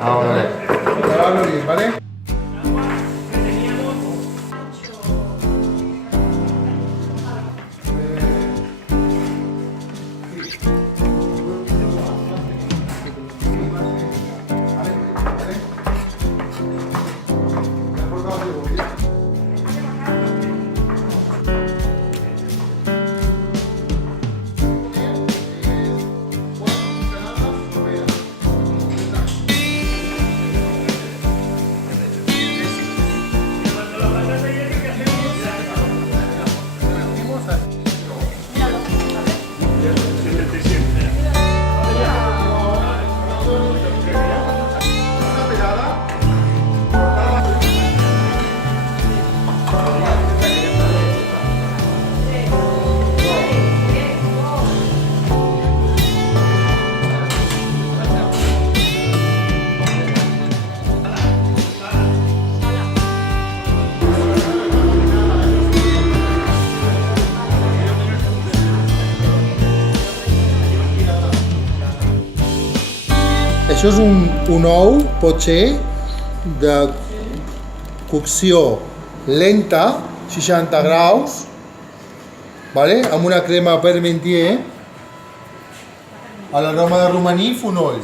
Ahora. Trabajarlo bien, ¿vale? Això és un ou potser de cocció lenta, 60 graus, vale? Amb una crema Parmentier, a l'aroma de romaní i fonoll.